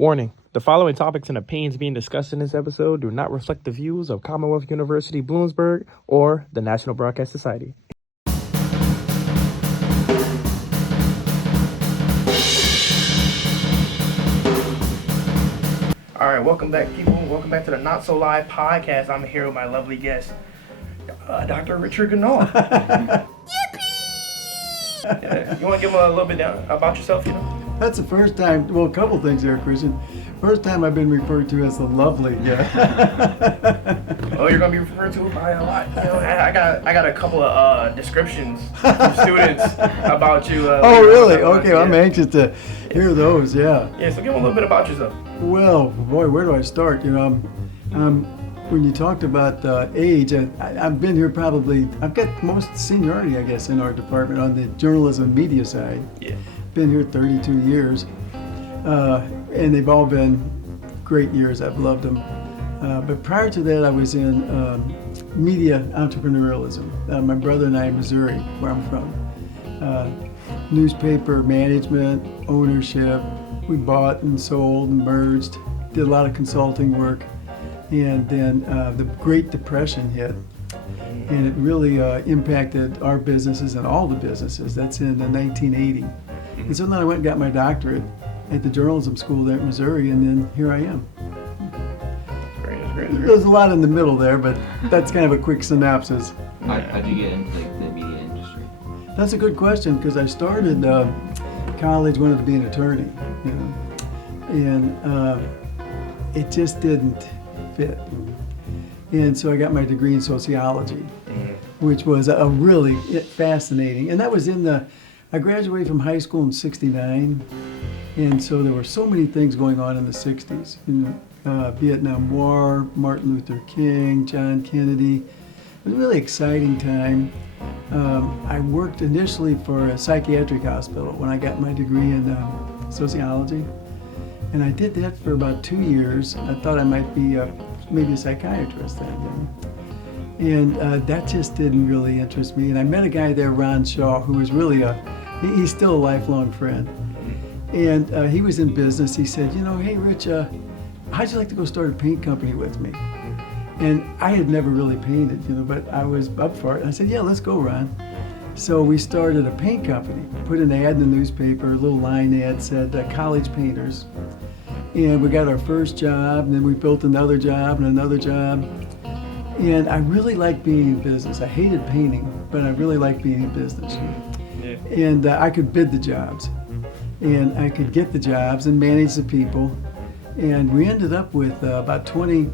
Warning, the following topics and opinions being discussed in this episode do not reflect the views of Commonwealth University Bloomsburg or the National Broadcast Society. All right, welcome back, people. Welcome back to the Not So Live podcast. I'm here with my lovely guest, Dr. Richard Ganahl. Yippee! You want to give a little bit about yourself, That's the first time, well, a couple things there, Christian. First time I've been referred to as the lovely. Oh, you're going to be referred to by a lot. I got a couple of descriptions from students about you. Oh, really? Okay, well, I'm anxious to hear those, yeah. Yeah, so give them a little bit about yourself. Well, boy, where do I start? When you talked about age, I've been here probably, I've got most seniority, I guess, in our department on the journalism media side. Yeah. Been here 32 years, and they've all been great years. I've loved them. But prior to that, I was in media entrepreneurialism. My brother and I in Missouri, where I'm from. Newspaper management, ownership. We bought and sold and merged, did a lot of consulting work. And then the Great Depression hit. And it really impacted our businesses and all the businesses. That's in 1980. And so then I went and got my doctorate at the journalism school there in Missouri, and then here I am. Great. There's a lot in the middle there, but that's kind of a quick synopsis. How'd you get into the media industry? That's a good question, because I started college, wanted to be an attorney, and it just didn't fit. And so I got my degree in sociology, which was a really fascinating, and that was I graduated from high school in '69, and so there were so many things going on in the '60s. Vietnam War, Martin Luther King, John Kennedy. It was a really exciting time. I worked initially for a psychiatric hospital when I got my degree in sociology, and I did that for about 2 years. I thought I might be maybe a psychiatrist then. And that just didn't really interest me. And I met a guy there, Ron Shaw, who was really he's still a lifelong friend. And he was in business. He said, hey, Rich, how'd you like to go start a paint company with me? And I had never really painted, but I was up for it. And I said, yeah, let's go, Ron. So we started a paint company, put an ad in the newspaper, a little line ad said college painters. And we got our first job, and then we built another job and another job. And I really liked being in business. I hated painting, but I really liked being in business. Yeah. And I could bid the jobs, and I could get the jobs and manage the people. And we ended up with about 20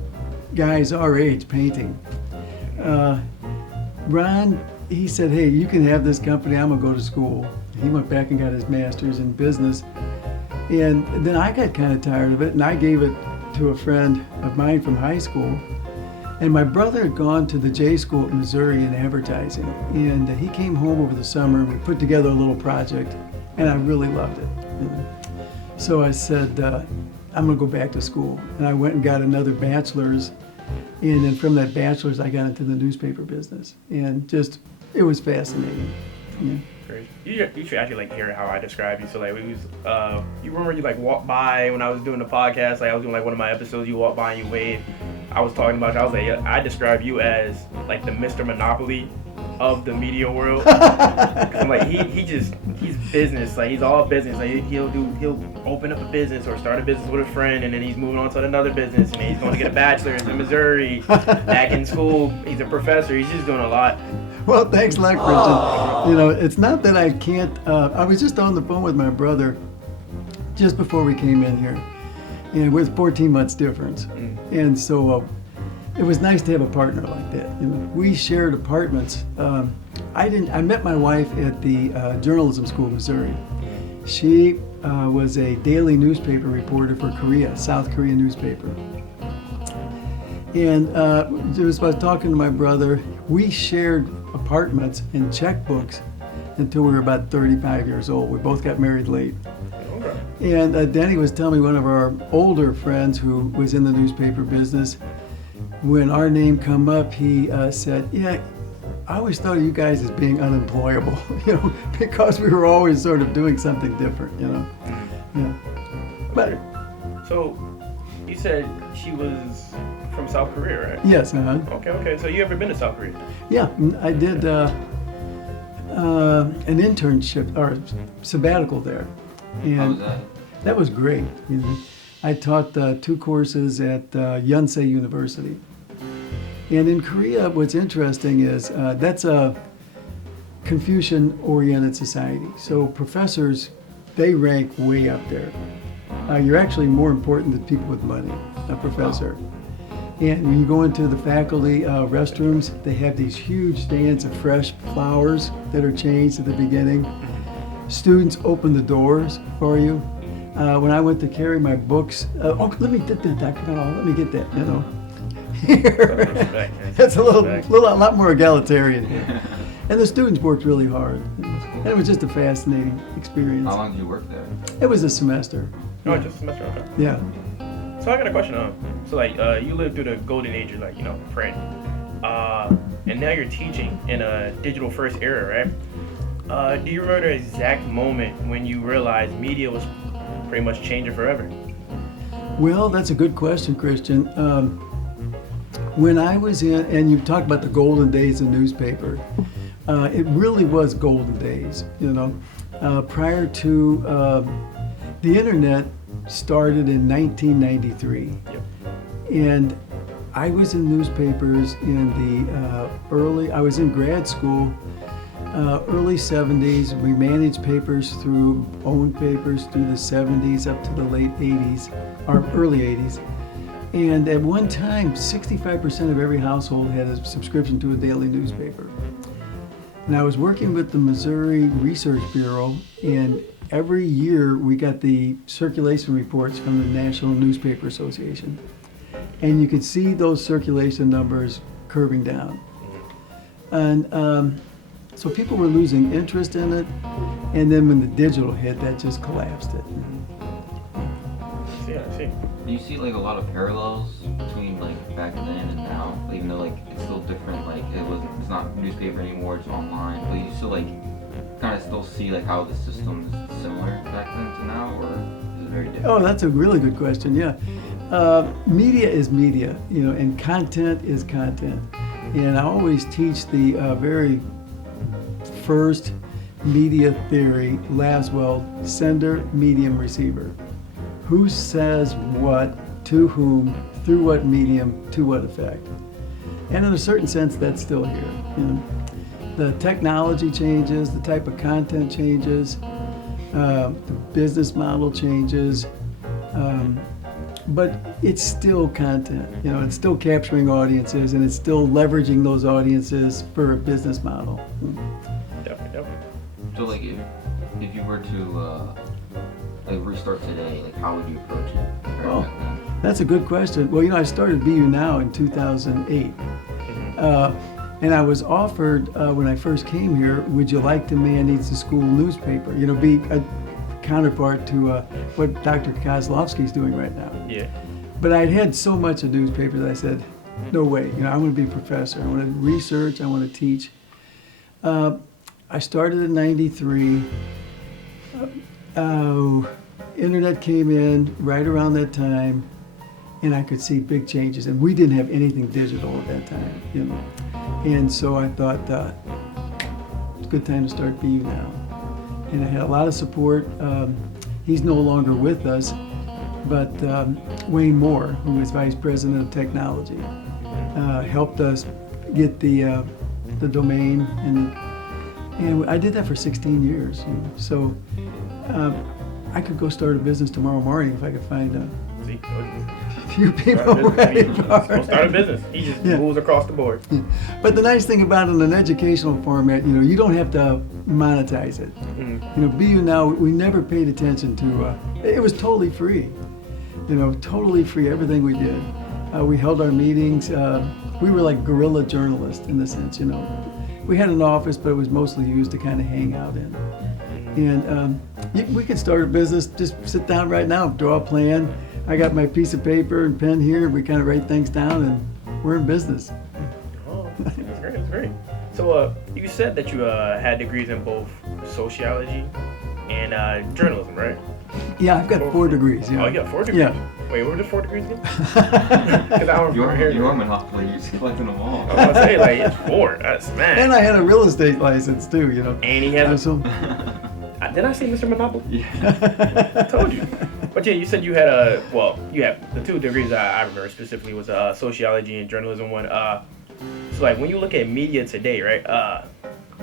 guys our age painting. Ron, he said, hey, you can have this company, I'm gonna go to school. He went back and got his master's in business. And then I got kind of tired of it, and I gave it to a friend of mine from high school. And my brother had gone to the J School at Missouri in advertising, and he came home over the summer, and we put together a little project, and I really loved it. So I said, I'm gonna go back to school. And I went and got another bachelor's, and then from that bachelor's, I got into the newspaper business, and just, it was fascinating. Yeah. Great. You should actually hear how I describe you. So you remember you walked by when I was doing the podcast. I was doing one of my episodes. You walked by and you waved. I was talking about you. I was I describe you as the Mr. Monopoly of the media world. He's business. He's all business. He'll open up a business or start a business with a friend, and then he's moving on to another business, and then he's going to get a bachelor's in Missouri. Back in school, he's a professor. He's just doing a lot. Well, thanks a lot, Christian. It's not that I can't, I was just on the phone with my brother just before we came in here, and with 14 months difference. And so it was nice to have a partner like that. We shared apartments. I met my wife at the journalism school in Missouri. She was a daily newspaper reporter for Korea, South Korea newspaper. And it was about talking to my brother. We shared apartments and checkbooks until we were about 35 years old. We both got married late. And Danny was telling me, one of our older friends who was in the newspaper business, when our name come up, he said, yeah, I always thought of you guys as being unemployable, because we were always sort of doing something different, Yeah. But So, you said she was from South Korea, right? Yes, Okay. So you ever been to South Korea? yeah, I did an internship or sabbatical there, How was and that? that was great. You know, I taught 2 courses at Yonsei University, and in Korea, what's interesting is that's a Confucian-oriented society. So professors, they rank way up there. You're actually more important than people with money, a professor. And when you go into the faculty restrooms, they have these huge stands of fresh flowers that are changed at the beginning. Students open the doors for you. When I went to carry my books, let me get that, Dr. Ganahl, let me get that, you know. Here. That's a lot more egalitarian here. And the students worked really hard. And it was just a fascinating experience. How long did you work there? It was a semester. Oh, just a semester, okay. Yeah. So I got a question. So like, you lived through the golden age of like, print, and now you're teaching in a digital first era, right? Do you remember the exact moment when you realized media was pretty much changing forever? Well, that's a good question, Christian. When I was in, and you talked about the golden days of newspaper, it really was golden days, prior to the internet started in 1993. Yep. And I was in newspapers in the I was in grad school, early 70s. We managed papers owned papers through the 70s up to the late 80s, or early 80s. And at one time, 65% of every household had a subscription to a daily newspaper. And I was working with the Missouri Research Bureau, and every year we got the circulation reports from the National Newspaper Association. And you could see those circulation numbers curving down. And so people were losing interest in it, and then when the digital hit, that just collapsed it. I see. Do you see like a lot of parallels between like back then and now? Even though like it's still different, like it's not newspaper anymore, it's online, but you still like kind of still see like how the system is similar back then to now, or is it very different? Oh, that's a really good question, yeah. Media is media, and content is content. And I always teach the very first media theory, Laswell, sender, medium, receiver. Who says what, to whom, through what medium, to what effect. And in a certain sense, that's still here. The technology changes, the type of content changes, the business model changes, but it's still content. It's still capturing audiences, and it's still leveraging those audiences for a business model. Definitely. So like if you were to like restart today, like how would you approach it? Oh, that's a good question. Well, I started BuNow in 2008. And I was offered, when I first came here, would you like to manage the school newspaper? Be a counterpart to what Dr. Kozlowski's doing right now. Yeah. But I'd had so much of newspapers, I said, no way. I want to be a professor. I want to research. I want to teach. I started in 93. Internet came in right around that time, and I could see big changes. And we didn't have anything digital at that time, And so I thought, it's a good time to start BuNow. And I had a lot of support. He's no longer with us, but Wayne Moore, who is Vice President of Technology, helped us get the domain, and I did that for 16 years. So I could go start a business tomorrow morning if I could find a few people ready for it. Start a business. He just moves across the board. Yeah. But the nice thing about it in an educational format, you don't have to monetize it. BuNow, we never paid attention to, it was totally free. Totally free, everything we did. We held our meetings. We were like guerrilla journalists in the sense, We had an office, but it was mostly used to kind of hang out in. And we could start a business, just sit down right now, draw a plan. I got my piece of paper and pen here. We kind of write things down, and we're in business. Oh, that's great. So you said that you had degrees in both sociology and journalism, right? Yeah, I've got 4 degrees. Yeah. Oh, you got 4 degrees? Yeah. Wait, what were the 4 degrees again? Because I don't remember. You're a monopoly. You're just collecting them all. I was going to say, like, it's 4. That's mad. And I had a real estate license too, you know. And he has So, Did I say Mr. Monopoly? Yeah. I told you. But yeah, you said you had you have the 2 degrees I remember specifically was sociology and journalism one. So like when you look at media today, right?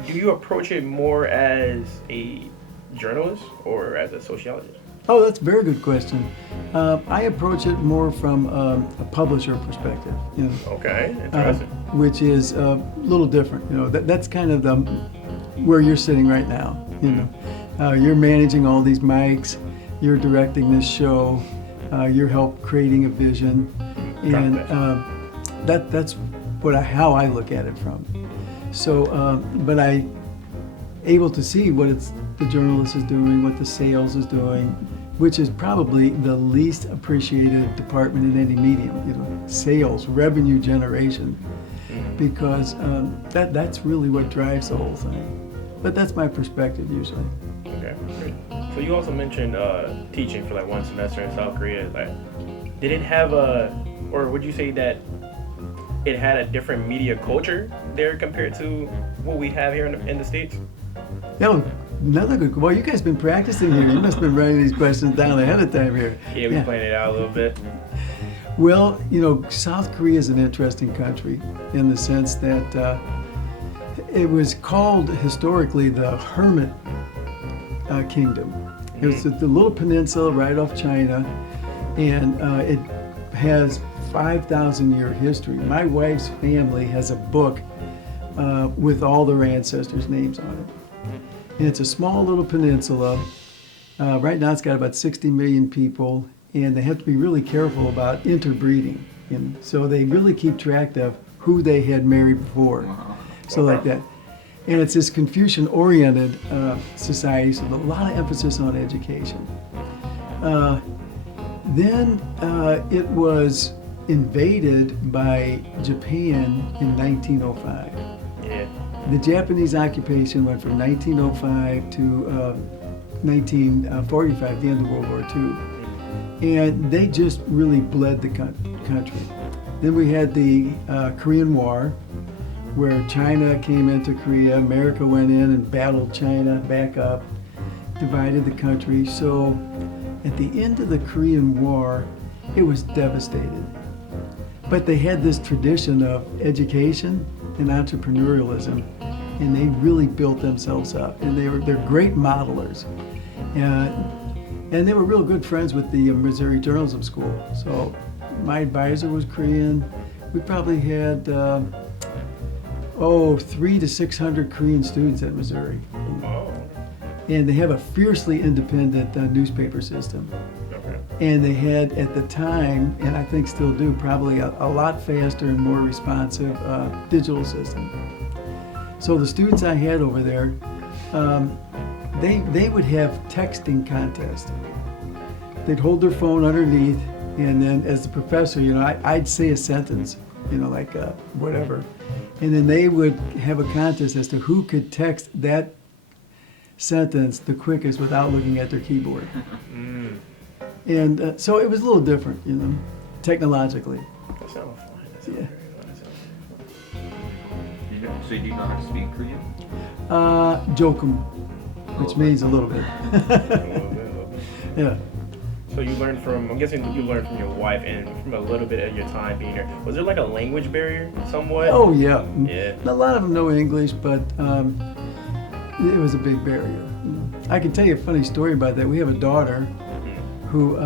Do you approach it more as a journalist or as a sociologist? oh, that's a very good question. I approach it more from a publisher perspective, you know. Okay, interesting. Which is a little different. You know, that's kind of the where you're sitting right now. You know, you're managing all these mics, you're directing this show, you're creating a vision, and that's how I look at it from. So, but I able to see what the journalist is doing, what the sales is doing, which is probably the least appreciated department in any medium. You know, sales, revenue generation, because that's really what drives the whole thing. But that's my perspective usually. Okay, great. So you also mentioned teaching for like 1 semester in South Korea. Like, did it have or would you say that it had a different media culture there compared to what we have here in the States? Yeah, another good. Well, you guys been practicing here. You must have been writing these questions down ahead of time here. Yeah, we planned it out a little bit. Well, you know, South Korea is an interesting country in the sense that it was called historically the Hermit Kingdom. It was the little peninsula right off China, and it has 5,000-year history. My wife's family has a book with all their ancestors' names on it. And it's a small little peninsula. Right now it's got about 60 million people, and they have to be really careful about interbreeding. And so they really keep track of who they had married before. Wow. So like that. And it's this Confucian-oriented society, so a lot of emphasis on education. Then it was invaded by Japan in 1905. Yeah. The Japanese occupation went from 1905 to 1945, the end of World War II. And they just really bled the country. Then we had the Korean War, where China came into Korea, America went in and battled China back up, divided the country. So at the end of the Korean War, it was devastated. But they had this tradition of education and entrepreneurialism, and they really built themselves up. And they're great modelers. And they were real good friends with the Missouri Journalism School. So my advisor was Korean. We probably had 300 to 600 Korean students at Missouri. Oh. And they have a fiercely independent newspaper system. Okay. And they had at the time, and I think still do, probably a lot faster and more responsive digital system. So the students I had over there, they would have texting contests. They'd hold their phone underneath, and then as the professor, you know, I'd say a sentence, you know, like whatever. And then they would have a contest as to who could text that sentence the quickest without looking at their keyboard. And so it was a little different, you know, technologically. That sounds fun. That sounds Yeah. very fun. So you do know how to speak Korean? Jokum, which means a little bit. A little bit. Yeah. So you learned I'm guessing you learned from your wife and from a little bit of your time being there. Was there like a language barrier somewhat? Oh, yeah. Yeah. A lot of them know English, but it was a big barrier. I can tell you a funny story about that. We have a daughter who,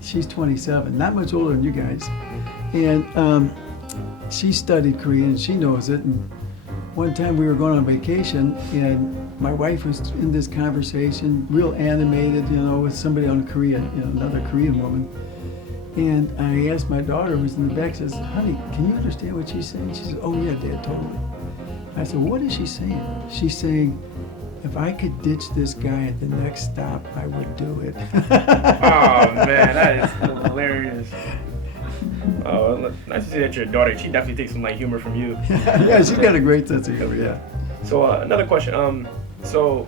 she's 27, not much older than you guys. And she studied Korean, she knows it. And one time we were going on vacation, and my wife was in this conversation, real animated, you know, with somebody on Korean, you know, another Korean woman. And I asked my daughter, who was in the back, says, "Honey, can you understand what she's saying?" She said, "Oh yeah, Dad, totally." I said, "What is she saying?" She's saying, "If I could ditch this guy at the next stop, I would do it." Oh man, that is hilarious. Oh, nice to see that your daughter, she definitely takes some like humor from you. Yeah, she's got a great sense of humor, yeah. So another question. So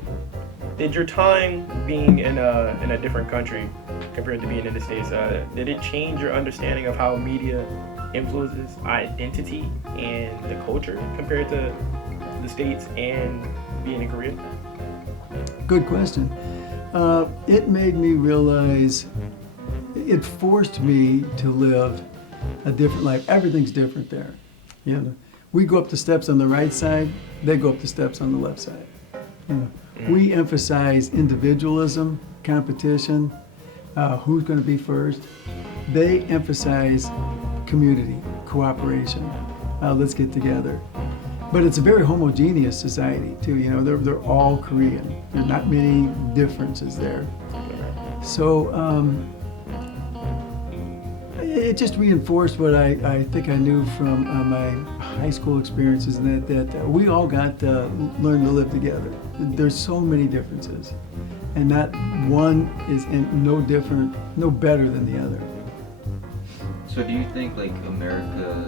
Did your time being in a different country compared to being in the States, did it change your understanding of how media influences identity and the culture compared to the States and being in Korea? Good question. It made me realize, it forced me to live a different life. Everything's different there. You know, we go up the steps on the right side, they go up the steps on the left side. You know, we emphasize individualism, competition, who's going to be first. They emphasize community, cooperation. Let's get together. But it's a very homogeneous society too. You know, they're all Korean. There are not many differences there. So it just reinforced what I think I knew from my high school experiences, and that we all got to learn to live together. There's so many differences, and not one is no different, no better than the other. So do you think like America,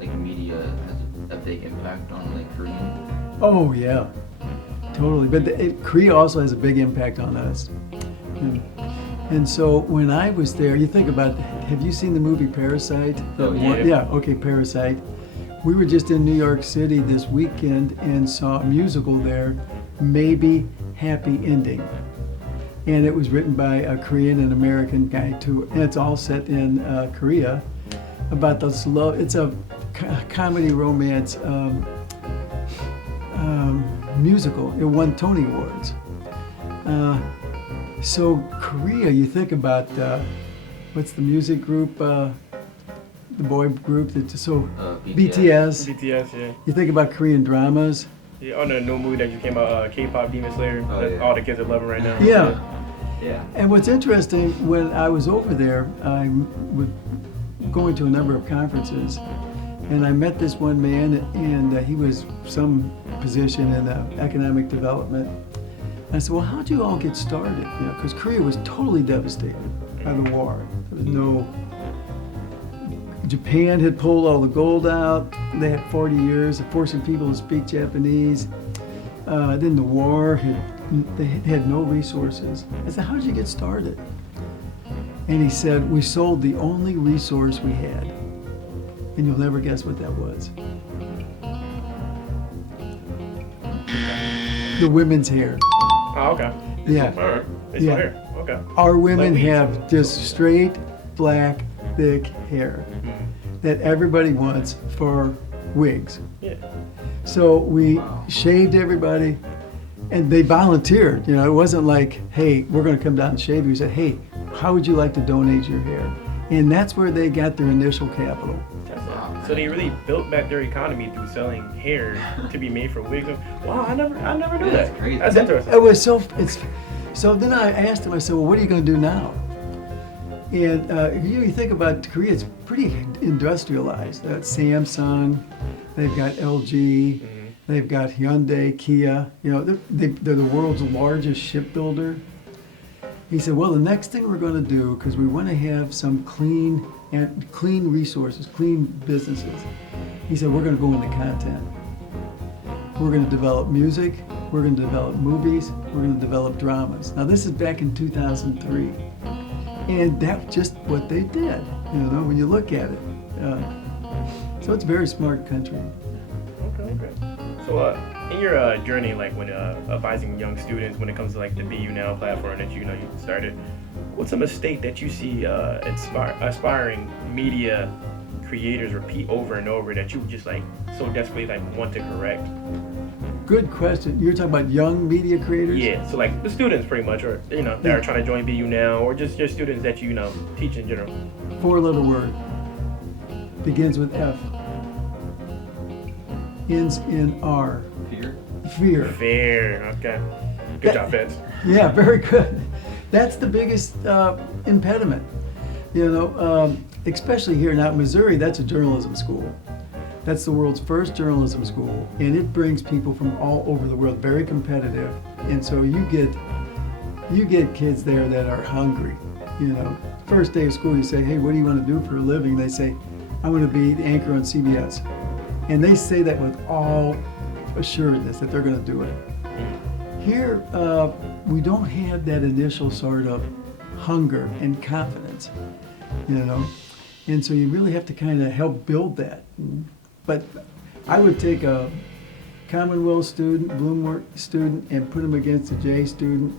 like media, has a big impact on like Korean? Oh yeah, totally. But Korea also has a big impact on us. And so when I was there, you think about, have you seen the movie Parasite? Oh, yeah. Yeah, okay, Parasite. We were just in New York City this weekend and saw a musical there, Maybe Happy Ending. And it was written by a Korean and American guy too. And it's all set in Korea about this love. It's a comedy romance musical. It won Tony Awards. So Korea, you think about what's the music group, the boy group that's so BTS. BTS, yeah. You think about Korean dramas. Yeah, on the new movie that just came out, K-pop Demon Slayer, that yeah. all the kids are loving right now. Yeah. And what's interesting, when I was over there, I was going to a number of conferences, and I met this one man, and he was some position in economic development. I said, well, how'd you all get started? You know, because Korea was totally devastated by the war. There was no, Japan had pulled all the gold out. They had 40 years of forcing people to speak Japanese. Then the war, they had no resources. I said, how did you get started? And he said, we sold the only resource we had. And you'll never guess what that was. The women's hair. Oh, okay. Yeah. All right. It's Yeah. here. Okay. Our women Like have just straight, black, thick hair that everybody wants for wigs. Yeah. So we shaved everybody, and they volunteered. You know, it wasn't like, hey, we're going to come down and shave you. We said, hey, how would you like to donate your hair? And that's where they got their initial capital. So they really built back their economy through selling hair to be made for wigs. Wow, I never knew that. That's crazy. That's interesting. It was so then I asked him, I said, well, what are you going to do now? And you think about Korea, it's pretty industrialized. Samsung, they've got LG, they've got Hyundai, Kia. You know, they're the world's largest shipbuilder. He said, well, the next thing we're going to do, because we want to have some clean resources, clean businesses. He said, we're going to go into content. We're going to develop music. We're going to develop movies. We're going to develop dramas. Now, this is back in 2003. And that's just what they did, you know, when you look at it. So it's a very smart country. Okay. So in your journey, like when advising young students when it comes to like the BuNow platform that you started, what's a mistake that you see aspiring media creators repeat over and over that you just like so desperately like want to correct? Good question. You're talking about young media creators? Yeah, so like the students pretty much, or that are trying to join BuNow, or just your students that you teach in general. 4-letter word. Begins with F. Ends in R. Fear? Fear. Fair, okay. Good job, Vince. Yeah, very good. That's the biggest impediment. Especially here in Missouri, that's a journalism school. That's the world's first journalism school, and it brings people from all over the world, very competitive. And so you get kids there that are hungry. First day of school, you say, hey, what do you want to do for a living? They say, I want to be the anchor on CBS. And they say that with all assuredness that they're going to do it. Here, we don't have that initial sort of hunger and confidence, you know? And so you really have to kind of help build that. But I would take a Commonwealth student, Bloomsburg student, and put them against a J student.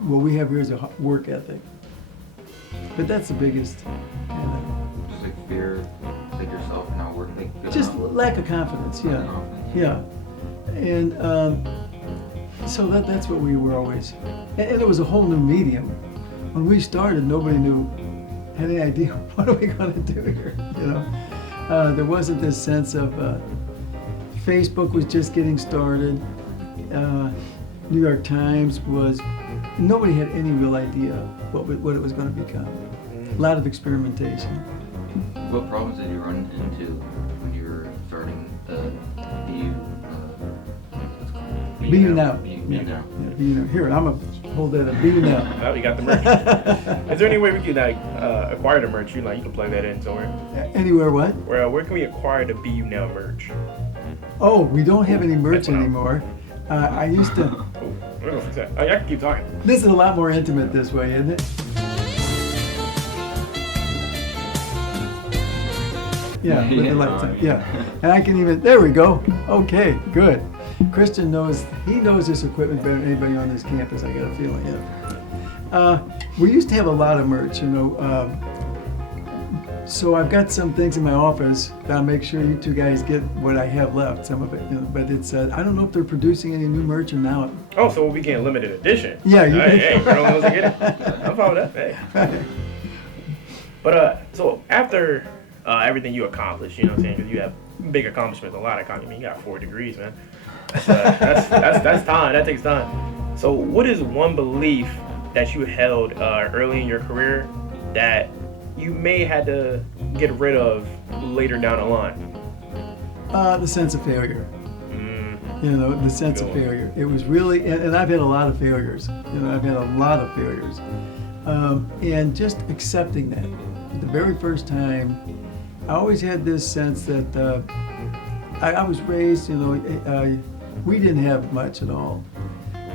What we have here is a work ethic. But that's the biggest. Just like fear, like yourself not working. Like, Just lack of confidence, yeah. Yeah. And so that's what we were always. And it was a whole new medium. When we started, nobody had any idea what are we going to do here, you know. There wasn't this sense of Facebook was just getting started. New York Times was. Nobody had any real idea what it was going to become. A lot of experimentation. What problems did you run into when you were starting the BuNow. BuNow. Yeah, BuNow. Here, I'm gonna hold that up. BuNow. Oh, you got the merch. Is there any way we could acquire the merch? You can plug that in somewhere. Anywhere what? Where can we acquire the BuNow merch? Oh, we don't have any merch anymore. I used to. We're gonna fix that. I can keep talking. This is a lot more intimate this way, isn't it? Yeah, with the lights on. Yeah, and I can even. There we go. Okay, good. Christian knows. He knows this equipment better than anybody on this campus. I got a feeling. Yeah. We used to have a lot of merch, you know. So I've got some things in my office that I'll make sure you two guys get what I have left, some of it. You know, but it's I don't know if they're producing any new merch or now. Oh, so we get limited edition. Yeah, you can. Hey, you're the ones that get it. I'm fine with that. Hey. But so after everything you accomplished, you know what I'm saying? Because you have big accomplishments, a lot of accomplishments. You got 4 degrees, man. That's time. That takes time. So what is one belief that you held early in your career that you may had to get rid of later down the line? The sense of failure. You know, the sense of failure. It was really, and I've had a lot of failures. You know, I've had a lot of failures. And just accepting that. The very first time, I always had this sense that I was raised, you know, we didn't have much at all.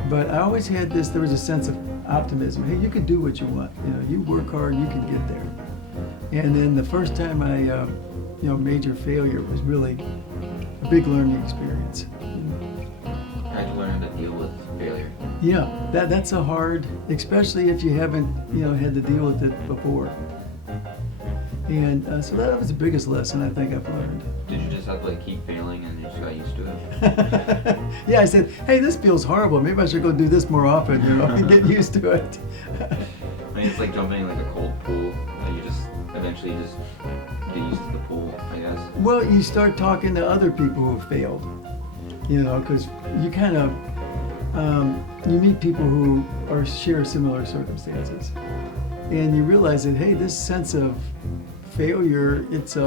But I always had this, there was a sense of optimism. Hey, you can do what you want. You know, you work hard, you can get there. And then the first time I, you know, major failure was really a big learning experience. How did you learn to deal with failure? Yeah, that's a hard, especially if you haven't, you know, had to deal with it before. And so that was the biggest lesson I think I've learned. Did you just have to keep failing and you just got used to it? Yeah, I said, hey, this feels horrible. Maybe I should go do this more often, you know, and get used to it. I mean, it's like jumping in a cold pool. You just eventually just get used to the pool, I guess. Well, you start talking to other people who have failed, you know, because you kind of, you meet people who share similar circumstances. And you realize that, hey, this sense of failure, it's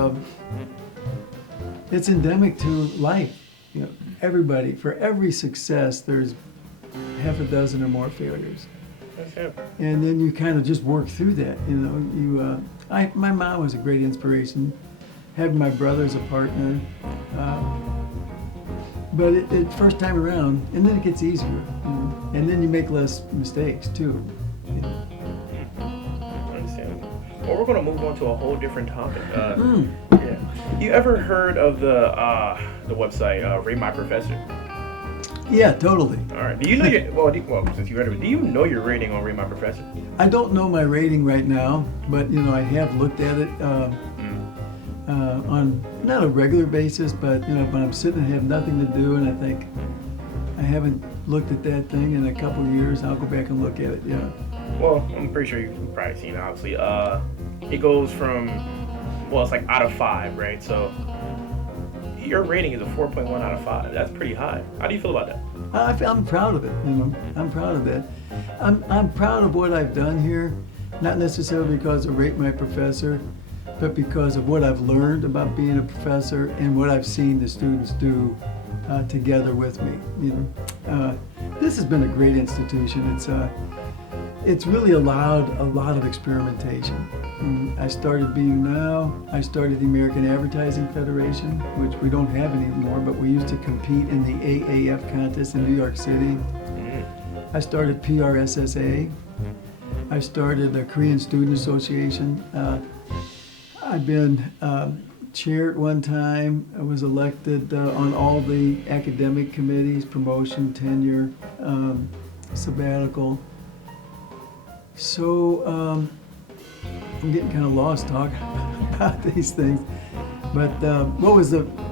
endemic to life. You know, everybody, for every success, there's half a dozen or more failures. And then you kind of just work through that. You know, my mom was a great inspiration. Had my brother as a partner, but it first time around, and then it gets easier, you know? And then you make less mistakes too. You know? Well, we're going to move on to a whole different topic. Yeah. You ever heard of the website Rate My Professor? Yeah, totally. All right. Do you know since you heard of it, do you know your rating on Rate My Professor? I don't know my rating right now, but you know I have looked at it on not a regular basis, but you know when I'm sitting and have nothing to do, and I think I haven't looked at that thing in a couple of years, I'll go back and look at it. Yeah. Well, I'm pretty sure you've probably seen it, obviously. It goes from, it's like out of 5, right? So your rating is a 4.1 out of 5. That's pretty high. How do you feel about that? I'm proud of it, you know. I'm proud of that. I'm proud of what I've done here, not necessarily because of Rate My Professor, but because of what I've learned about being a professor and what I've seen the students do together with me. You know, this has been a great institution. It's really allowed a lot of experimentation. I started BuNow. I started the American Advertising Federation, which we don't have anymore, but we used to compete in the AAF contest in New York City. I started PRSSA. I started the Korean Student Association. I've been chair at one time. I was elected on all the academic committees, promotion, tenure, sabbatical. So I'm getting kind of lost talking about these things. But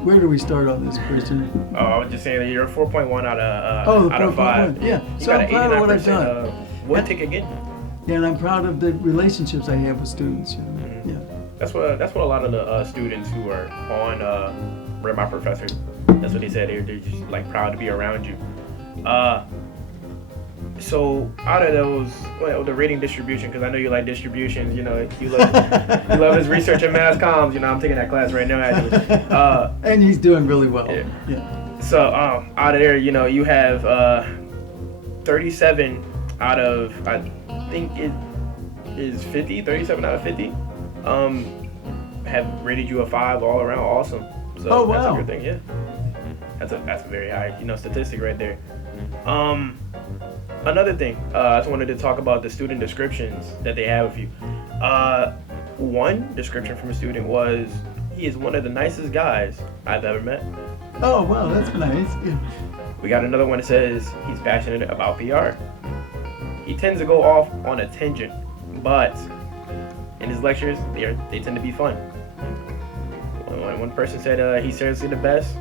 where do we start on this, Christian? Oh, I was just saying that you're a 4.1 out of 5. Yeah, You so got I'm proud of what I've 89%, done. One ticket again. Yeah, and I'm proud of the relationships I have with students. You know? Mm-hmm. Yeah. That's what a lot of the students who are on Read My Professor, that's what they said. They're just like proud to be around you. So out of those, the rating distribution, because I know you like distributions. You know, you love his research and mass comms. You know, I'm taking that class right now actually. And he's doing really well. Yeah. So out of there, you know, you have 37 out of, I think it is 50, 37 out of 50. Have rated you a 5 all around. Awesome. So oh, wow. That's a good thing. Yeah. That's a very high, statistic right there. Another thing, I just wanted to talk about the student descriptions that they have of you. One description from a student was, he is one of the nicest guys I've ever met. Oh, wow, that's nice. Yeah. We got another one that says he's passionate about PR. He tends to go off on a tangent, but in his lectures, they tend to be fun. One person said he's seriously the best.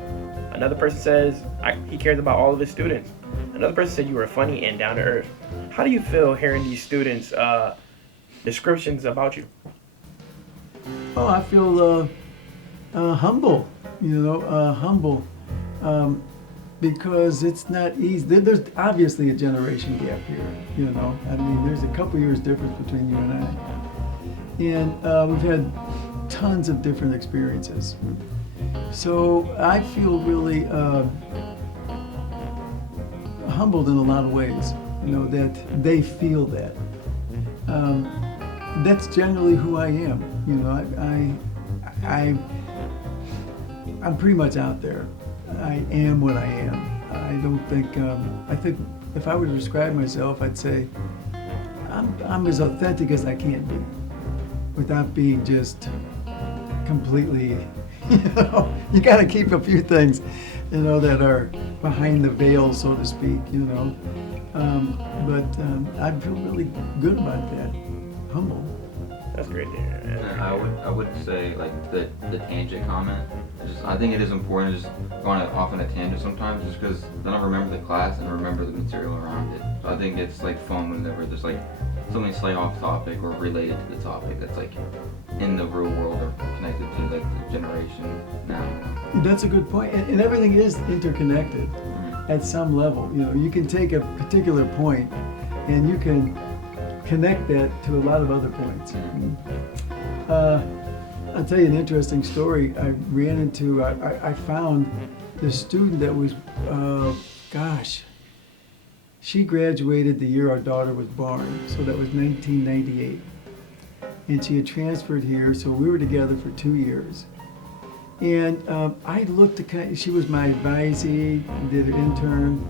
Another person says he cares about all of his students. Another person said you were funny and down to earth. How do you feel hearing these students' descriptions about you? Oh, I feel humble, humble, because it's not easy. There's obviously a generation gap here, I mean, there's a couple years difference between you and I. And we've had tons of different experiences. So I feel really humbled in a lot of ways, that they feel that. That's generally who I am. I'm pretty much out there. I am what I am. I don't think, I think if I were to describe myself, I'd say I'm as authentic as I can be without being just completely, you got to keep a few things, that are behind the veil, so to speak, but I feel really good about that. Humble. That's great to hear. And I would say like the tangent comment. I think it is important just going off on a tangent sometimes, just because then I remember the class and remember the material around it. So I think it's like fun whenever there's like something slightly off topic or related to the topic that's like in the real world or connected to like the generation now. That's a good point, and everything is interconnected at some level. You can take a particular point and you can connect that to a lot of other points. I'll tell you an interesting story. I ran into, I found this student that was, she graduated the year our daughter was born, so that was 1998. And she had transferred here, so we were together for 2 years. And I looked she was my advisee, did an intern.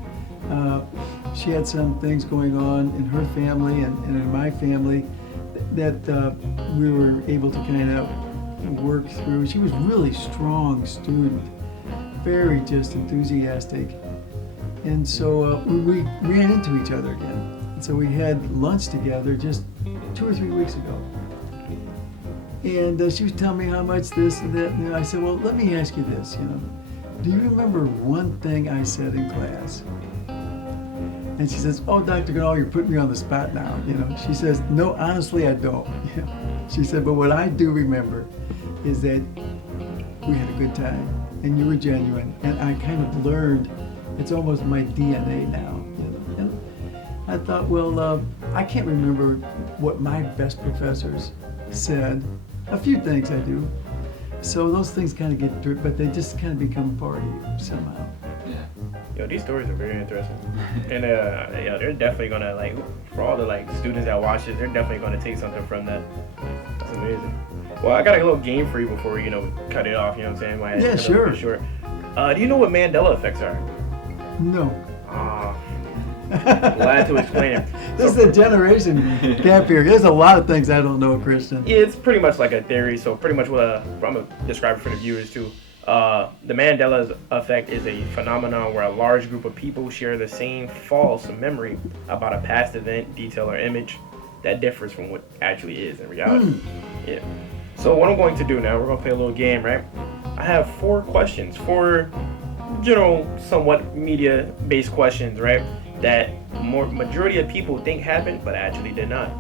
She had some things going on in her family and in my family that we were able to kind of work through. She was a really strong student, very just enthusiastic. And so we ran into each other again. And so we had lunch together just 2 or 3 weeks ago. And she was telling me how much this and that. And I said, well, let me ask you this, do you remember one thing I said in class? And she says, oh, Dr. Ganahl, you're putting me on the spot now. She says, no, honestly, I don't. She said, but what I do remember is that we had a good time and you were genuine. And I kind of learned, it's almost my DNA now. And I thought, well, I can't remember what my best professors said. A few things I do. So those things kind of get, but they just kind of become part of you somehow. Yo, these stories are very interesting, and they're definitely gonna for all the students that watch it, they're definitely gonna take something from that. That's amazing. Well, I got a little game for you before we cut it off. You know what I'm saying? Yeah, sure. Short. Do you know what Mandela effects are? No. Glad to explain it. This is a generation gap here. There's a lot of things I don't know, Christian. Yeah, it's pretty much like a theory. So pretty much what I'm gonna describe it for the viewers too. The Mandela effect is a phenomenon where a large group of people share the same false memory about a past event, detail, or image that differs from what actually is in reality. Yeah. So what I'm going to do now, we're gonna play a little game, right? I have 4 questions, 4 somewhat media-based questions, right? That majority of people think happened, but actually did not.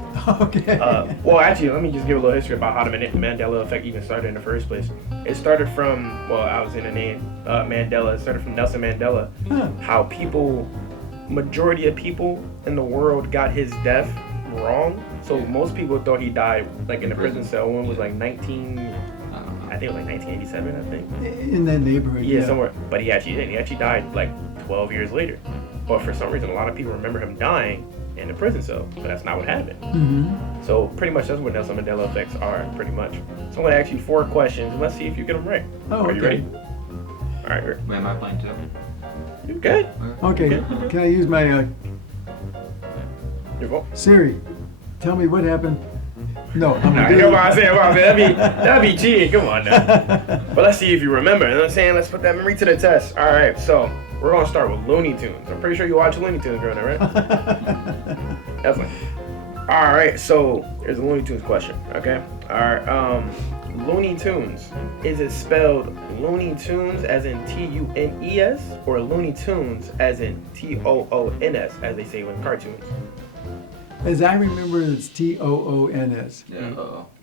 Okay. Well, actually, let me just give a little history about how the Mandela effect even started in the first place. It started from, well, I was in the name, Mandela. It started from Nelson Mandela. How majority of people in the world got his death wrong. So most people thought he died like in a prison cell. One was like 1987, I think. In that neighborhood. Yeah, somewhere. But he actually didn't. He actually died like 12 years later. But for some reason, a lot of people remember him dying in the prison cell. But that's not what happened. So pretty much that's what Nelson Mandela effects are, pretty much. So I'm going to ask you 4 questions, and let's see if you get them right. Oh, are you ready? All right. Wait, am I playing too? You good? Okay. Can I use my Your phone? Siri? Tell me what happened. No, I'm Nah, gonna come on, that'd be cheating. Come on now. But let's see if you remember. You know what I'm saying? Let's put that memory to the test. All right, so we're gonna start with Looney Tunes. I'm pretty sure you watch Looney Tunes growing up, right? Definitely. All right, so here's a Looney Tunes question. Okay. All right. Looney Tunes. Is it spelled Looney Tunes as in Tunes or Looney Tunes as in Toons, as they say in cartoons? As I remember, it's Toons. Yeah.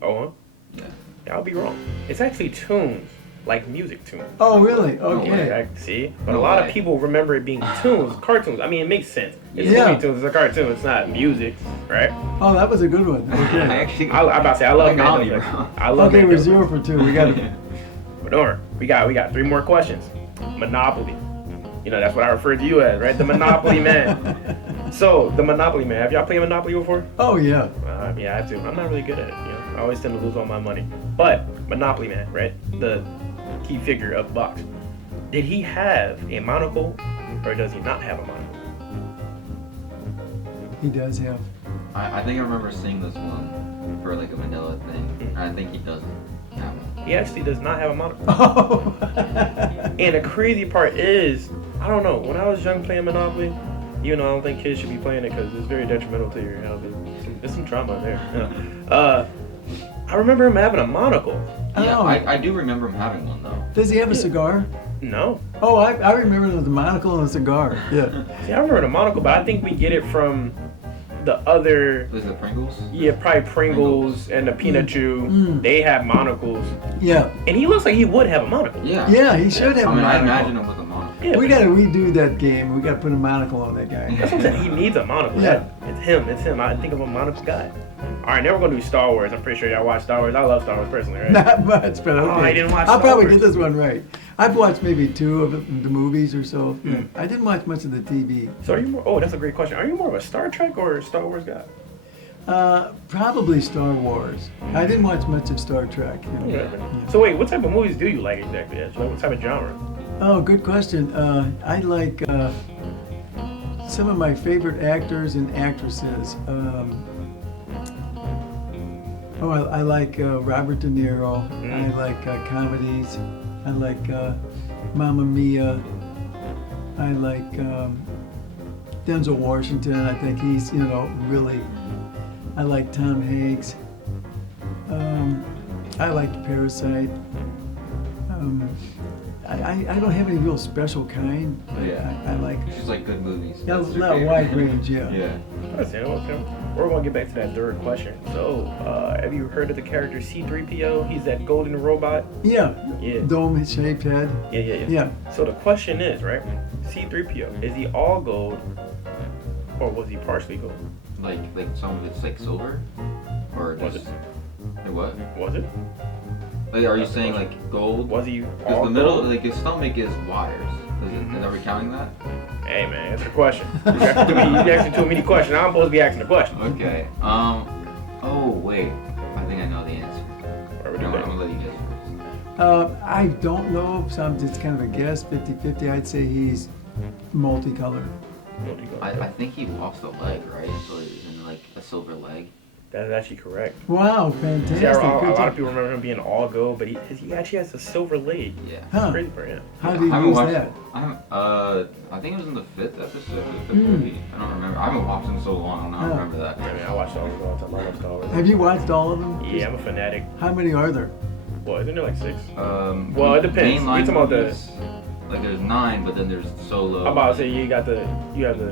Oh, Yeah. I'll be wrong. It's actually tunes, like music tunes. Oh, really? No Okay. way. See? But No a lot way. of people remember it being tunes, cartoons. I mean, it makes sense. It's Yeah. Looney Tunes, it's a cartoon, it's not music, right? Oh, that was a good one. Okay. Actually, I'm about to say, I love got Mandela me, effect. bro. I love Okay, we're Mandela 0 for 2. We got it. But don't worry, we got 3 more questions. Monopoly. You know, that's what I refer to you as, right? The Monopoly Man. So, the Monopoly Man. Have y'all played Monopoly before? Oh, yeah. Yeah, I have to. I'm not really good at it. I always tend to lose all my money. But Monopoly Man, right? The key figure of the box. Did he have a monocle, or does he not have a monocle? He does have. I think I remember seeing this one for like a vanilla thing, and I think he doesn't have one. He actually does not have a monocle. Oh. And the crazy part is, I don't know. When I was young playing Monopoly, I don't think kids should be playing it because it's very detrimental to your health. There's some trauma there. I remember him having a monocle. Yeah, Oh. I do remember him having one though. Does he have a cigar? No. Oh, I remember the monocle and a cigar. Yeah. See, I remember the monocle, but I think we get it from the other. Was it Pringles? Yeah, probably Pringles and the Peanut Chew. They have monocles, Yeah. and he looks like he would have a monocle. Yeah. Yeah, he should have I a mean, I monocle. imagine him with a monocle. Yeah, We gotta redo that game. We gotta put a monocle on that guy. That's what I'm saying. He needs a monocle. Yeah. It's him. I think of a monocle guy. All right, now we're gonna do Star Wars. I'm pretty sure y'all watch Star Wars. I love Star Wars personally, right? Not much, but okay. Oh, I didn't watch I'll Star probably Wars. get this one right. I've watched maybe 2 of the movies or so. Yeah. I didn't watch much of the TV. So are you more? Oh, that's a great question. Are you more of a Star Trek or a Star Wars guy? Probably Star Wars. I didn't watch much of Star Trek. Yeah. So wait, what type of movies do you like exactly? Like, what type of genre? Oh, good question. I like some of my favorite actors and actresses. I like Robert De Niro. I like comedies. I like Mamma Mia. I like Denzel Washington. I think he's, really. I like Tom Hanks. I like Parasite. I don't have any real special kind. But Yeah. I like It's just like good movies. a That's your favorite. wide range. Yeah. Yeah. We're gonna get back to that third question. So, have you heard of the character C-3PO? He's that golden robot. Yeah. Yeah. Dome-shaped head. Yeah. Yeah. So the question is, right? C-3PO, is he all gold, or was he partially gold? Like some of it's like silver, or Was just it? like what? Was it? Like, are you saying like gold? Was he Because all the middle, gold? like his stomach is wires. Are we counting that? Hey man, answer the question. You asking too many questions. I'm supposed to be asking the question. Okay. Oh wait. I think I know the answer. Or we I'm do gonna let you guess first. I don't know, so I'm just kind of a guess, 50-50. I'd say he's multicolored. What do you I got? think he lost a leg, right? So he's in like a silver leg. That's actually correct. Wow, fantastic. See, a Good lot job. of people remember him being all gold, but he actually has a silver leg. Yeah. Huh. Crazy for him. How do you haven't use watched- that? I haven't. I think it was in the 5th episode of the 5th Mm. movie. I don't remember. I haven't watched it in so long. I don't Huh. remember that. I mean, I watch Star Wars all the time. I love Star Wars. Have you watched all of them? Yeah, I'm a fanatic. How many are there? Well, isn't there like 6? Well, it depends. We talking about the- Like there's 9, but then there's Solo. I'm about to say you have the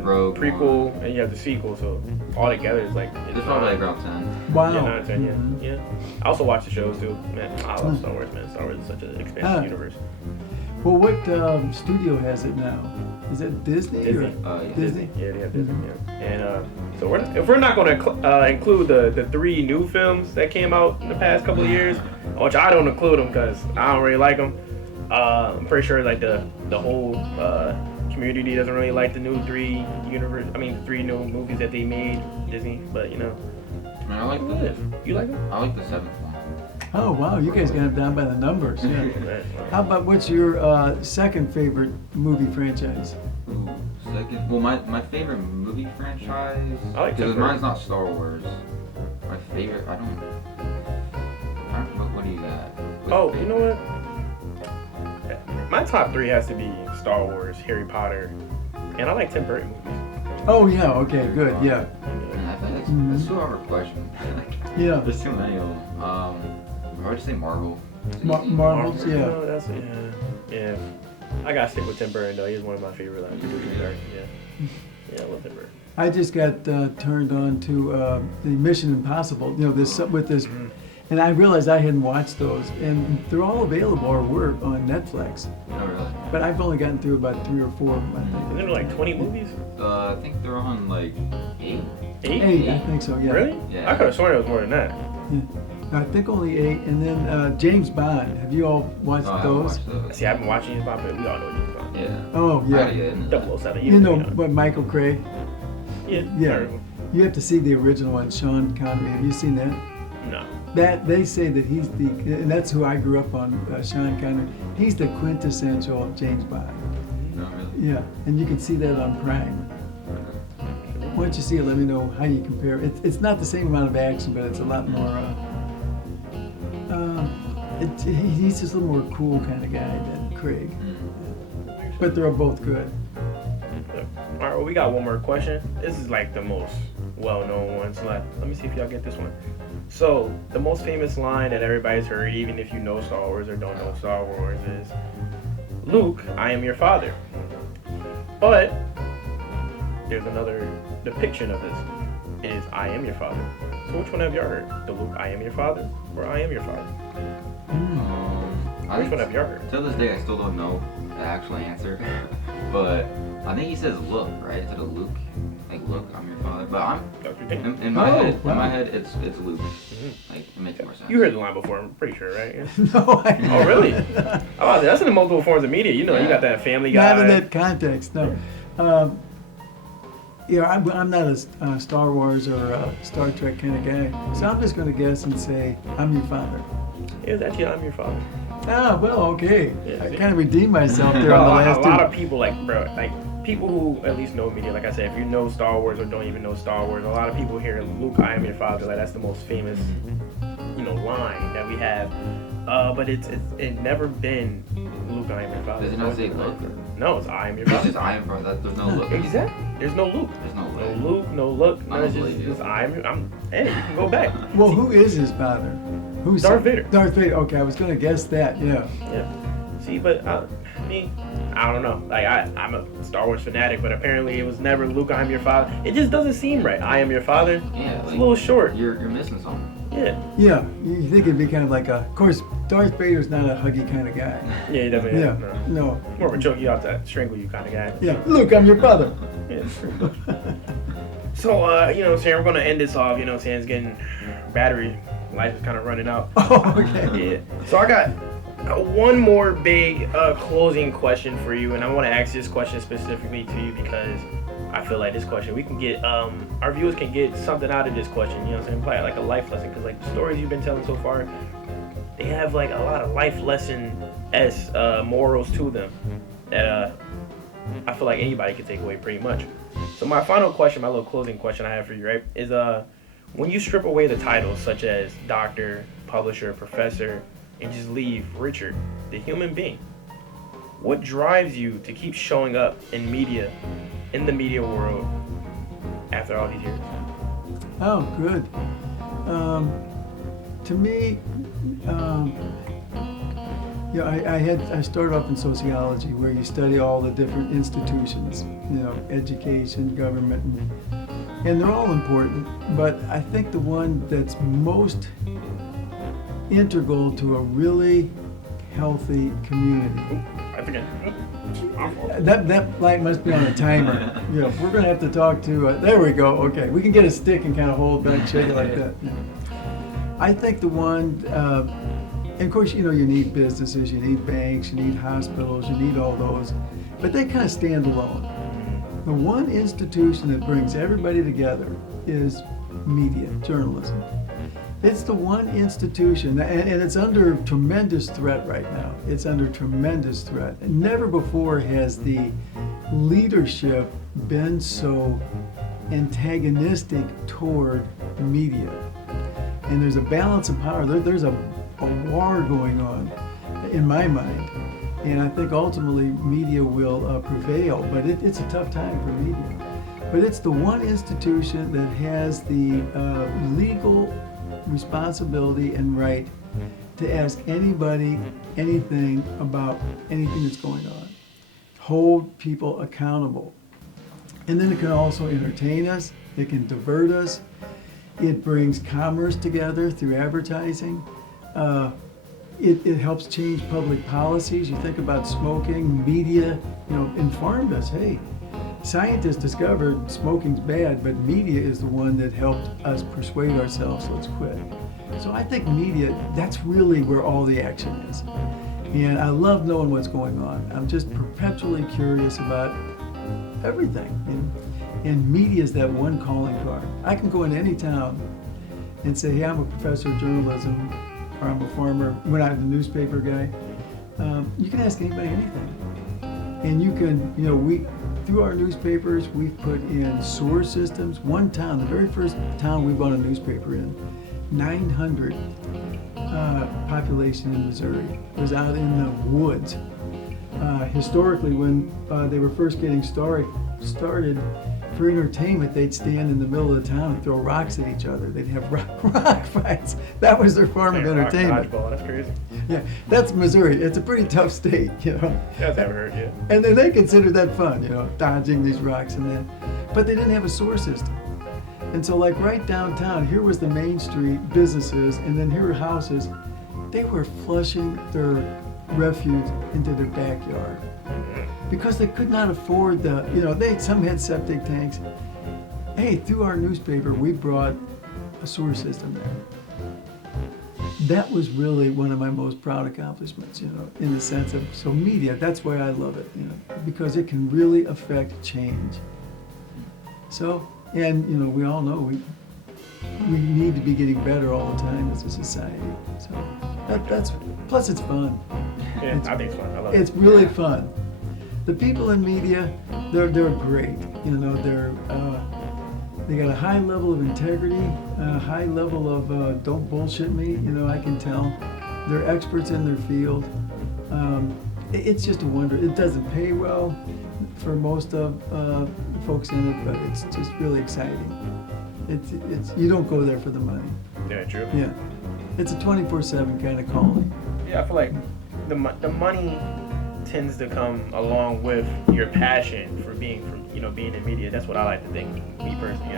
Rogue prequel and you have the sequel, so all together it's like It's probably like around 10. Wow. Yeah, 9, 10, Mhm. yeah. I also watch the shows too. Man, I love Star Wars, man. Star Wars is such an expansive universe. Well, what studio has it now? Is it Disney? Disney. Or? Yeah. Disney? Yeah, they have Disney. Yeah. And so if we're not going to include the 3 new films that came out in the past couple of years, which I don't include them because I don't really like them. I'm pretty sure like the whole community doesn't really like the new 3 new movies that they made Disney. But you know, I mean, I like what it is. You like them? I like the 7th one. Oh, wow. You guys got it down by the numbers. Yeah. How about what's your second favorite movie franchise? Ooh, second. Well, my favorite movie franchise. I like Because Temper. mine's not Star Wars. My favorite. I don't. What do you got? What's Oh, your you know favorite? what? My top 3 has to be Star Wars, Harry Potter, and I like Tim Burton movies. Oh, yeah. Okay, good. Yeah. I think that's Mhm. too hard of a question. Yeah. There's too many of them. I would say Marvel. Marvels, yeah. No, that's yeah. I gotta stick with Tim Burton though. He's one of my favorite producers. Yeah, I love Tim Burton. I just got turned on to the Mission Impossible. You know, this with this, and I realized I hadn't watched those, and they're all available or were on Netflix. Oh, really? But I've only gotten through about 3 or 4 of them, I Isn't think. there like 20 movies? I think they're on like 8. 8? 8, I think so. Yeah. Really? Yeah. I could have sworn it was more than that. Yeah. I think only 8, and then James Bond. Have you all watched Oh, I haven't those? watched those. See, I've been watching James Bond, but we all know James Bond. Yeah. Oh I gotta yeah. get into that. 007. You know what Michael Craig? Yeah. Yeah. You have to see the original one, Sean Connery. Have you seen that? No. That they say that he's the, and that's who I grew up on, Sean Connery. He's the quintessential James Bond. No, really. Yeah, and you can see that on Prime. Once you see it, let me know how you compare. It's not the same amount of action, but it's a lot more. He's just a little more cool kind of guy than Craig. But they're both good. All right, well, we got one more question. This is like the most well-known one. So let me see if y'all get this one. So the most famous line that everybody's heard, even if you know Star Wars or don't know Star Wars, is Luke, I am your father. But there's another depiction of this. It is I am your father. So which one have y'all heard? The Luke, I am your father, or I am your father? I Which think one have y'all heard? to this day I still don't know the actual answer, but I think he says look, right? Instead of Luke, like look, I'm your father. But I'm Dr. Dan. in my Oh, head. wow. In my head, it's Luke. Like it makes more sense. You heard the line before, I'm pretty sure, right? No, I Oh, really? Oh, that's in the multiple forms of media. You know, you got that Family Guy. Not in that context, no. I'm not a Star Wars or a Star Trek kind of guy, so I'm just going to guess and say I'm your father. It was actually I'm your father. Ah, well, okay. Yeah, I see? kind of redeemed myself there Well, on the a last lot two. of people, like, bro, like, people who at least know media, like I said, if you know Star Wars or don't even know Star Wars, a lot of people hear Luke, I am your father, like, that's the most famous, line that we have. But it's never been Luke, I am your father. Does it not say look? No, it's I am your It's father. just I am father. There's no look. Exactly. There's no Luke. There's no No way. Luke, no look. No, I it's don't just, believe you. it's hey, you can go back. Well, who is his father? Who's Darth Vader. Darth Vader. Okay, I was going to guess that. Yeah. Yeah. See, but I don't know. Like I'm a Star Wars fanatic, but apparently it was never Luke, I am your father. It just doesn't seem right. I am your father. Yeah, It's like, a little short. You're missing something. Yeah. Yeah. You think it'd be kind of like of course, Darth Vader's not a huggy kind of guy. Yeah, he definitely. Yeah. No. No. More of a choke you out to strangle you kind of guy. Yeah. Luke, I'm your father. Yeah. So we're gonna end this off. It's getting battery life is kind of running out. Oh, okay. Yeah. So I got one more big closing question for you, and I want to ask this question specifically to you because I feel like this question we can get our viewers can get something out of this question. You know what I'm saying? Probably like a life lesson because like the stories you've been telling so far, they have like a lot of life lesson as morals to them that I feel like anybody can take away pretty much. So my final question, my little closing question I have for you, right, is when you strip away the titles such as doctor, publisher, professor, and just leave Richard, the human being, what drives you to keep showing up in the media world after all these years? Oh, good. To me, I started off in sociology, where you study all the different institutions, education, government, and they're all important. But I think the one that's most integral to a really healthy community. I forget. That light must be on a timer. We're going to have to talk to. There we go. Okay, we can get a stick and kind of hold back, shake it like that. I think the one. And of course, you need businesses, you need banks, you need hospitals, you need all those, but they kind of stand alone. The one institution that brings everybody together is media, journalism. It's the one institution, and it's under tremendous threat right now. It's under tremendous threat. Never before has the leadership been so antagonistic toward media. And there's a balance of power. There's a war going on, in my mind, and I think ultimately media will prevail, but it's a tough time for media. But it's the one institution that has the legal responsibility and right to ask anybody anything about anything that's going on, hold people accountable. And then it can also entertain us, it can divert us, it brings commerce together through advertising. It helps change public policies. You think about smoking, media, informed us, hey, scientists discovered smoking's bad, but media is the one that helped us persuade ourselves, let's quit. So I think media, that's really where all the action is. And I love knowing what's going on. I'm just perpetually curious about everything. And media is that one calling card. I can go in any town and say, hey, I'm a professor of journalism, or I'm a farmer, when I'm the newspaper guy. You can ask anybody anything. And you can, through our newspapers, we've put in sewer systems. One town, the very first town we bought a newspaper in, 900 population in Missouri. It was out in the woods. Historically, when they were first getting started, for entertainment, they'd stand in the middle of the town and throw rocks at each other. They'd have rock fights. That was their form of entertainment. Dodgeball, that's crazy. Yeah, that's Missouri. It's a pretty tough state, That's ever heard, yeah. And then they considered that fun, dodging these rocks and that. But they didn't have a sewer system. And so like right downtown, here was the main street, businesses, and then here were houses. They were flushing their refuse into their backyard because they could not afford some had septic tanks. Hey, through our newspaper, we brought a sewer system there. That was really one of my most proud accomplishments, in the sense of, so media, that's why I love it, because it can really affect change. So, and we all know we need to be getting better all the time as a society. So that's plus it's fun. Yeah, I think it's fun. I love it. It's really fun. The people in media, they're great. They got a high level of integrity, a high level of don't bullshit me. I can tell. They're experts in their field. It's just a wonder. It doesn't pay well for most of the folks in it, but it's just really exciting. It's you don't go there for the money. Yeah, true. Yeah, it's a 24/7 kind of calling. Yeah, I feel like the money tends to come along with your passion for being in media. That's what I like to think. Me personally,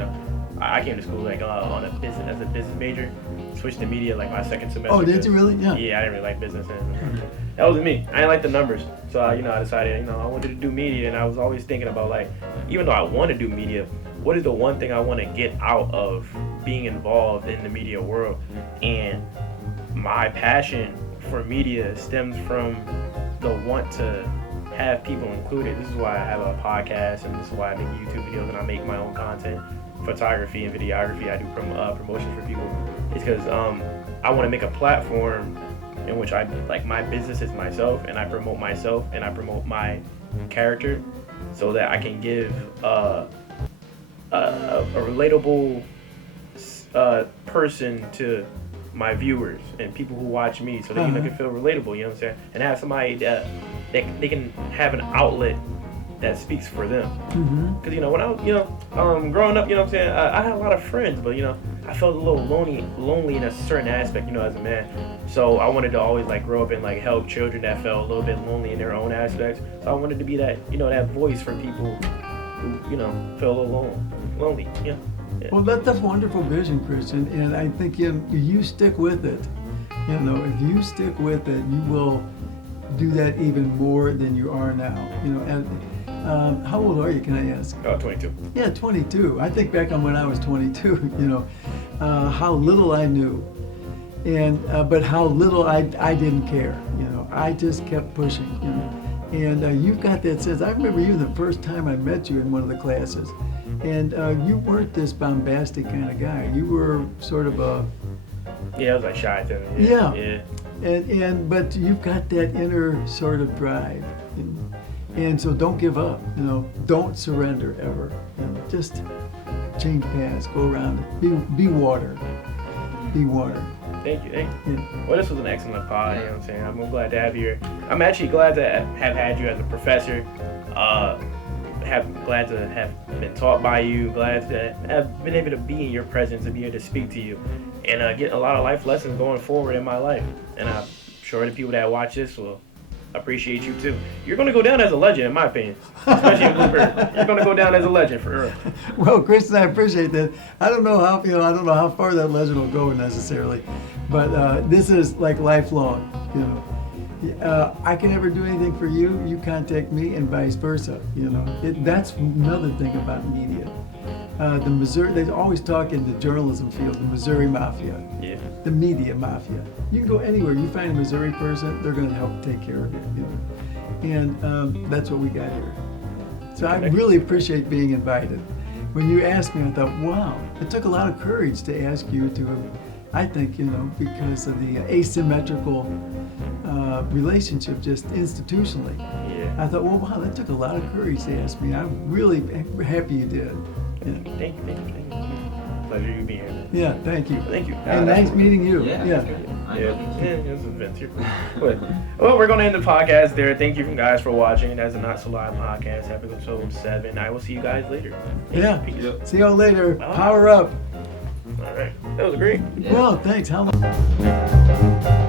I came to school on a business as a business major, switched to media like my second semester. Oh, did you really? Yeah. Yeah, I didn't really like business, and that wasn't me. I didn't like the numbers, so I decided I wanted to do media, and I was always thinking about even though I want to do media, what is the one thing I want to get out of being involved in the media world? And my passion for media stems from the want to have people included. This is why I have a podcast, and this is why I make YouTube videos, and I make my own content, photography and videography. I do promotions for people. It's because I want to make a platform in which my business is myself, and I promote myself, and I promote my character, so that I can give a relatable person to my viewers and people who watch me, so that can feel relatable. You know what I'm saying? And have somebody that they can have an outlet that speaks for them. Because when I was growing up, you know what I'm saying, I had a lot of friends, but I felt a little lonely in a certain aspect, as a man. So I wanted to always like grow up and like help children that felt a little bit lonely in their own aspects. So I wanted to be that that voice for people who feel a little lonely. Yeah. Well, that's a wonderful vision, Christian, and I think you stick with it. If you stick with it, you will do that even more than you are now. And how old are you, can I ask? 22. Yeah, 22. I think back on when I was 22, how little I knew, and but how little I didn't care. I just kept pushing. And you've got that sense. I remember you the first time I met you in one of the classes, and you weren't this bombastic kind of guy. You were sort of a... Yeah, I was like shy then. Yeah. And but you've got that inner sort of drive. And so don't give up, don't surrender ever. Just change paths, go around it. Be water. Be water. Thank you. Yeah. Well, this was an excellent pod, you know what I'm saying? I'm glad to have you here. I'm actually glad to have had you as a professor. Glad to have been taught by you. Glad to have been able to be in your presence and be able to speak to you. And get a lot of life lessons going forward in my life. And I'm sure the people that watch this will appreciate you too. You're going to go down as a legend, in my opinion. Especially in Bloomsburg. You're going to go down as a legend for real. Well, Kristen, I appreciate that. I don't know how far that legend will go necessarily, but this is like lifelong. I can never do anything for you. You contact me, and vice versa. That's another thing about media. The Missouri, they always talk in the journalism field, the Missouri Mafia, the media mafia. You can go anywhere. You find a Missouri person, they're going to help take care of you. And that's what we got here. So I really appreciate being invited. When you asked me, I thought, wow, it took a lot of courage to ask you to, I think, because of the asymmetrical relationship just institutionally. Yeah. I thought, well, wow, that took a lot of courage to ask me. I'm really happy you did. Yeah. Thank you. Pleasure you being here, man. Yeah, thank you. Thank you. And nice meeting you. Yeah. It was an adventure. Well, we're going to end the podcast there. Thank you guys for watching. That's a Not So Live podcast, episode 7. I will see you guys later. Yeah. Peace. See y'all later. Bye. Power up. All right. That was great. Yeah. Well, thanks. How long?